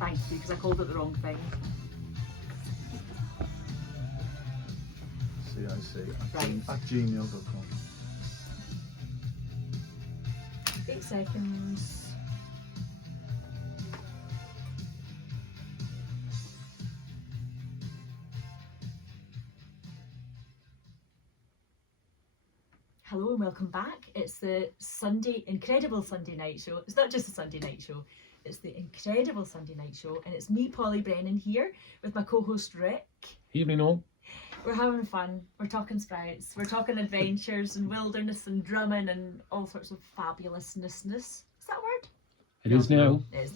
Thank you, because I called it the wrong thing. CIC Right. at gmail.com. 8 seconds. Hello and welcome back. It's the incredible Sunday night show. It's not just a Sunday night show, it's the incredible Sunday night show. And it's me, Polly Brennan, here with my co-host Rick. Evening all. We're having fun. We're talking sprouts. We're talking adventures and wilderness and drumming and all sorts of fabulousness. Is that a word? It is now. It is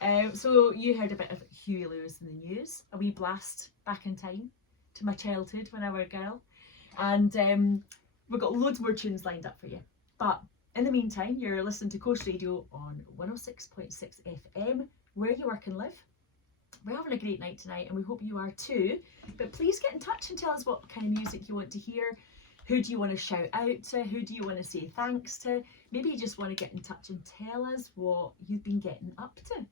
now. So you heard a bit of Huey Lewis in the news, a wee blast back in time to my childhood when I were a girl. And we've got loads more tunes lined up for you. But in the meantime, you're listening to Koast Radio on 106.6 FM, where you work and live. We're having a great night tonight and we hope you are too. But please get in touch and tell us what kind of music you want to hear. Who do you want to shout out to? Who do you want to say thanks to? Maybe you just want to get in touch and tell us what you've been getting up to.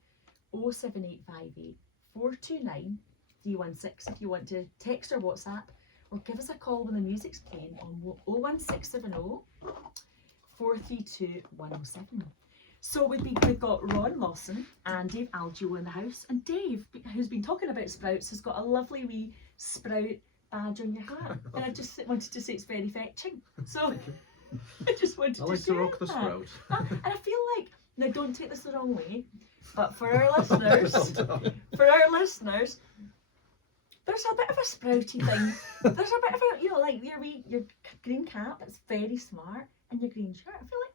07858 429 316 if you want to text or WhatsApp, or give us a call when the music's playing on 01670 432 107. So we've got Ron Lawson and Dave Algeo in the house, and Dave, who's been talking about sprouts, has got a lovely wee sprout badge on your hat, and I just wanted to say it's very fetching. So I just wanted to I like share to rock the that. sprout. And I feel like, now don't take this the wrong way, but for our listeners, there's a bit of a sprouty thing. There's a bit of a, like your green cap, it's very smart, and your green shirt. I feel like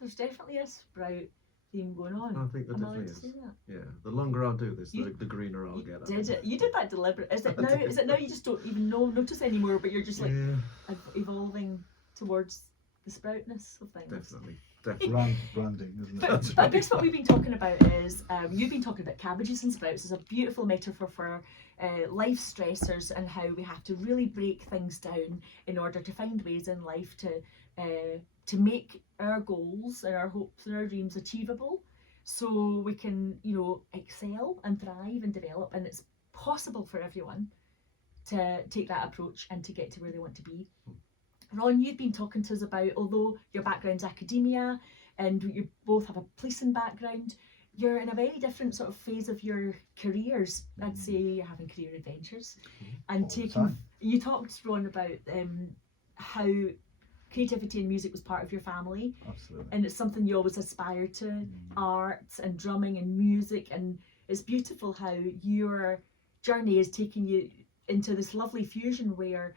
there's definitely a sprout theme going on. I think there Am I allowed definitely to is. say that? Yeah, the longer I do this, You- the greener I'll get at Did it. it? You did that deliberate. Is it now? Is it now you just don't even notice anymore, but you're just like Yeah, evolving towards the sproutness of things? definitely. Branding, isn't it? But I guess what we've been talking about is, you've been talking about cabbages and sprouts as a beautiful metaphor for life stressors and how we have to really break things down in order to find ways in life to make our goals and our hopes and our dreams achievable, so we can, excel and thrive and develop. And it's possible for everyone to take that approach and to get to where they want to be. Ron, you've been talking to us about, although your background's academia and you both have a policing background, you're in a very different sort of phase of your careers. I'd say you're having career adventures and All the time. You talked, Ron, about how creativity and music was part of your family, Absolutely. and it's something you always aspired to, arts and drumming and music, and it's beautiful how your journey is taking you into this lovely fusion where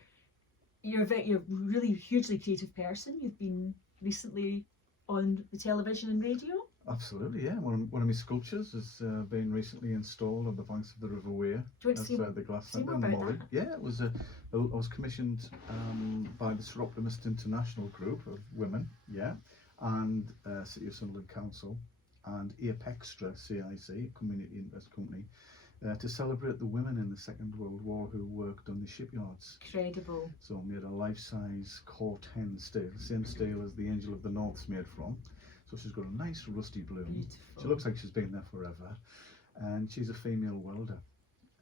you're a really hugely creative person. You've been recently on the television and radio. Absolutely, yeah. One of my sculptures has been recently installed on the banks of the River Wear. Do you want to Outside the Glass say Centre more in about Molly. that? Yeah, it was I was commissioned by the Sir Optimist International Group of Women, yeah, and City of Sunderland Council and Apextra CIC, Community Interest Company, to celebrate the women in the Second World War who worked on the shipyards. Incredible. So I made a life-size Court hen steel, same steel as the Angel of the North's made from. So she's got a nice rusty blue. Beautiful. She looks like she's been there forever, and she's a female welder.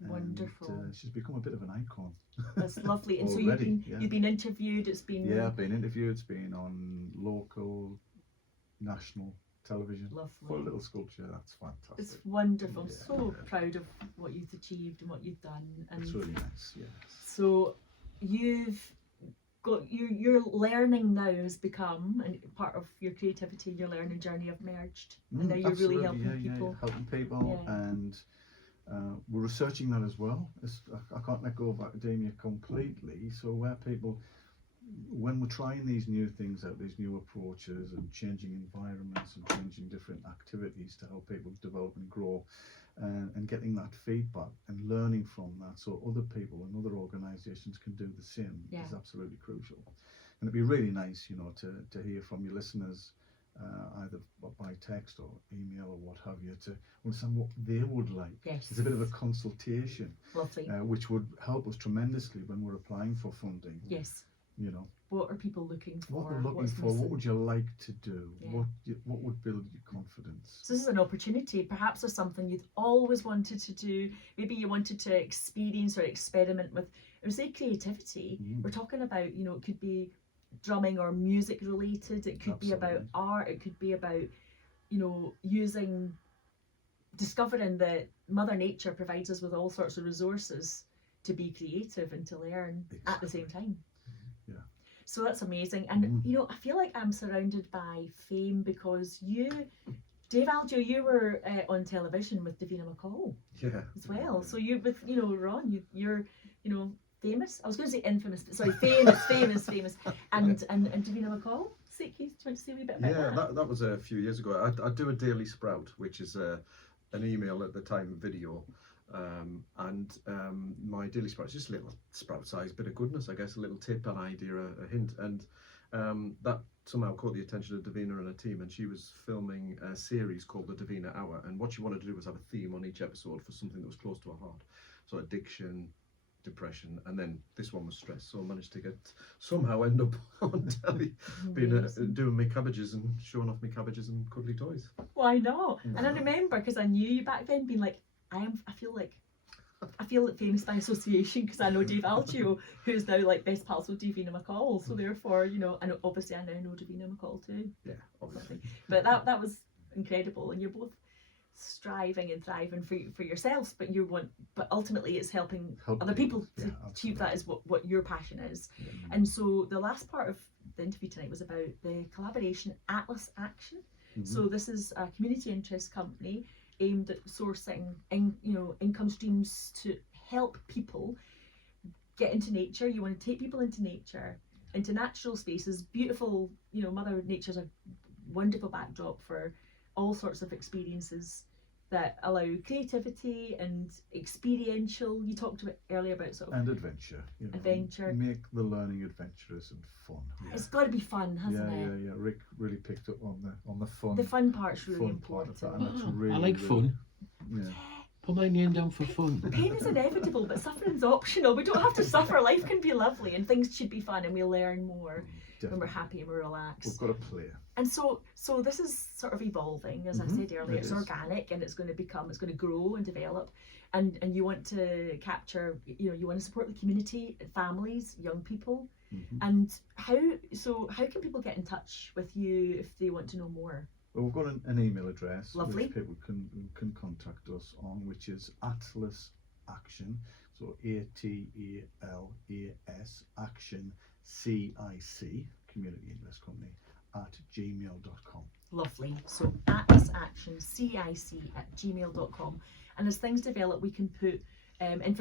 Wonderful. And, she's become a bit of an icon. That's lovely. And so Already, yeah. you've been interviewed. It's been Yeah, I've been interviewed. It's been on local, national television. lovely. For a little sculpture, that's fantastic. It's wonderful. Yeah. So proud of what you've achieved and what you've done. And It's really nice, yeah. so you've got your learning now has become, and part of your creativity and your learning journey have merged, and now you're really Absolutely, helping yeah, people. helping people, Yeah. and we're researching that as well. I can't let go of academia completely. So where people, when we're trying these new things out, these new approaches and changing environments and changing different activities to help people develop and grow, and getting that feedback and learning from that, so other people and other organisations can do the same, Yeah. is absolutely crucial. And it'd be really nice, to hear from your listeners, either by text or email or what have you, to understand what they would like. Yes. It's a bit of a consultation, Lovely. which would help us tremendously when we're applying for funding. Yes. you know. What are people looking for? What they're looking What's for, what missing? would you like to do? Yeah. What would build your confidence? So this is an opportunity. Perhaps there's something you'd always wanted to do. Maybe you wanted to experience or experiment with. Or say creativity. We're talking about, you know, it could be drumming or music related. It could be about art. It could be about, you know, discovering that Mother Nature provides us with all sorts of resources to be creative and to learn at the same time. Yeah. So that's amazing. And you know, I feel like I'm surrounded by fame because you, Dave Algeo, you were on television with Davina McCall as well. So you with, you know, Ron, you're, you know, famous. I was going to say infamous, but sorry, famous. And Davina McCall. Keith, do you want to say a wee bit about that? Yeah, that was a few years ago. I do a daily sprout, which is an email at the time video. My daily sprout is just a little sprout sized bit of goodness, I guess, a little tip, an idea, a hint, and that somehow caught the attention of Davina and her team, and she was filming a series called the Davina Hour, and what she wanted to do was have a theme on each episode for something that was close to her heart, so addiction, depression, and then this one was stress. So I managed to somehow end up on telly, doing my cabbages and showing off my cabbages and cuddly toys. Why not? And I remember, because I knew you back then, being like, I feel famous by association because I know Dave Algeo, who's now like best pals with Davina McCall. So therefore, you know, and obviously I now know Davina McCall too. Yeah, obviously. But that was incredible, and you're both striving and thriving for yourselves, but ultimately it's helping other people to achieve that is what your passion is. And so the last part of the interview tonight was about the collaboration Atlas Action. So this is a community interest company aimed at sourcing income streams to help people get into nature. You want to take people into nature, into natural spaces, beautiful, you know, Mother Nature's a wonderful backdrop for all sorts of experiences that allow creativity and experiential. You talked about earlier about sort of and adventure. You know, adventure. Make the learning adventurous and fun. Yeah. It's got to be fun, hasn't it? Yeah. Rick really picked up on the fun. The fun part's really fun important. part of that, and that's really, I like fun. Yeah. Put my name down for fun. Pain is inevitable, but suffering's optional. We don't have to suffer. Life can be lovely, and things should be fun, and we'll learn more when we're happy and we're relaxed. We've got to play. And so this is sort of evolving, as I said earlier. It's organic, and it's going to grow and develop. And you want to capture, you know, you want to support the community, families, young people. And how can people get in touch with you if they want to know more? Well, we've got an email address Lovely. which people can contact us on, which is Atlas Action, so ATALAS Action CIC, Community Interest Company, @gmail.com. Lovely. So Atlas Action CIC @gmail.com. And as things develop, we can put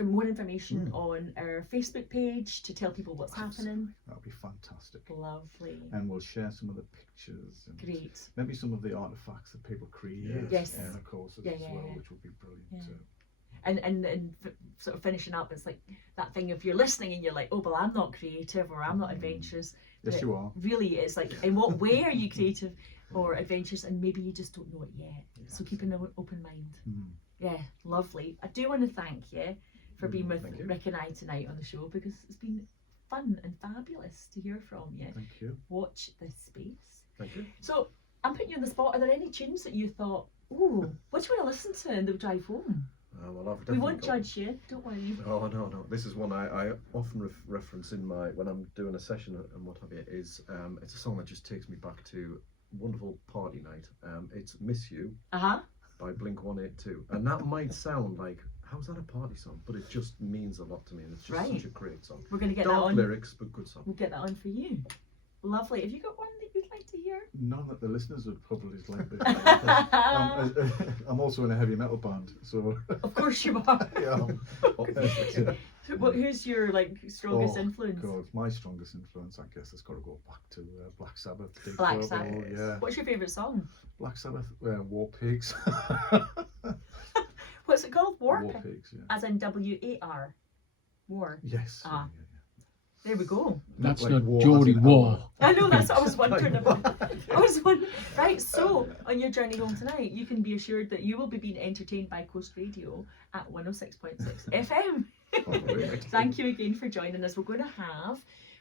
more information on our Facebook page to tell people what's happening. That'll be fantastic. Lovely. And we'll share some of the pictures and Great. maybe some of the artifacts that people create Yes. in the courses as well, which would be brilliant too. And sort of finishing up, it's like that thing if you're listening and you're like, oh, well, I'm not creative or I'm not adventurous. Yes, But you are. Really, it's like, in what way are you creative or adventurous? And maybe you just don't know it yet. So keeping an open mind. Yeah, lovely. I do want to thank you for being with Rick and I tonight on the show, because it's been fun and fabulous to hear from you. Thank you. Watch this space. Thank you. So I'm putting you on the spot. Are there any tunes that you thought, oh, what do you want to listen to in the drive home? Well, I've We won't definitely judge you, don't worry. Oh no! This is one I often reference in when I'm doing a session and what have you. It's a song that just takes me back to a wonderful party night. It's "Miss You" by Blink-182, and that might sound like, how's that a party song? But it just means a lot to me, and it's just such a great song. We're going to get Dark that on. lyrics, but good song. We'll get that on for you. Lovely. Have you got one that you'd like to hear? None that the listeners would probably like this. I'm also in a heavy metal band, so. Of course you are. Yeah. Who's your strongest influence? God, my strongest influence, I guess, has got to go back to Black Sabbath. Black Sabbath. Yeah. What's your favourite song? Black Sabbath, War Pigs. What's it called? War Pigs, yeah. As in WAR. War. Yes. Yeah. There we go. That's like not war, Geordie as in War. war. I know, that's what I was wondering about. Right, so on your journey home tonight, you can be assured that you will be being entertained by Koast Radio at 106.6 FM. Thank you again for joining us. We're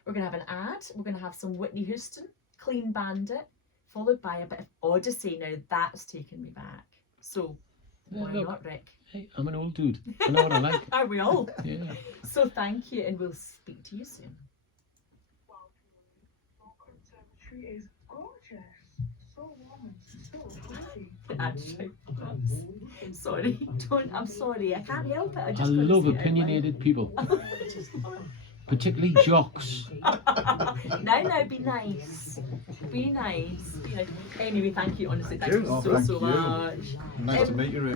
We're going to have an ad. We're going to have some Whitney Houston, Clean Bandit, followed by a bit of Odyssey. Now that's taking me back. So why look. not, Rick? Hey, I'm an old dude. I know what I like. Are we all? Yeah. So thank you, and we'll speak to you soon. Your conservatory is gorgeous. So warm and so pretty. Actually, sorry. I'm sorry. I can't help it. I just gotta love say it out opinionated people, loud. Just love it. particularly jocks. Now, be nice. Be nice. Be nice. Anyway, thank you. Honestly, thank you Oh, so thank so you. much. Nice to meet you, Rick.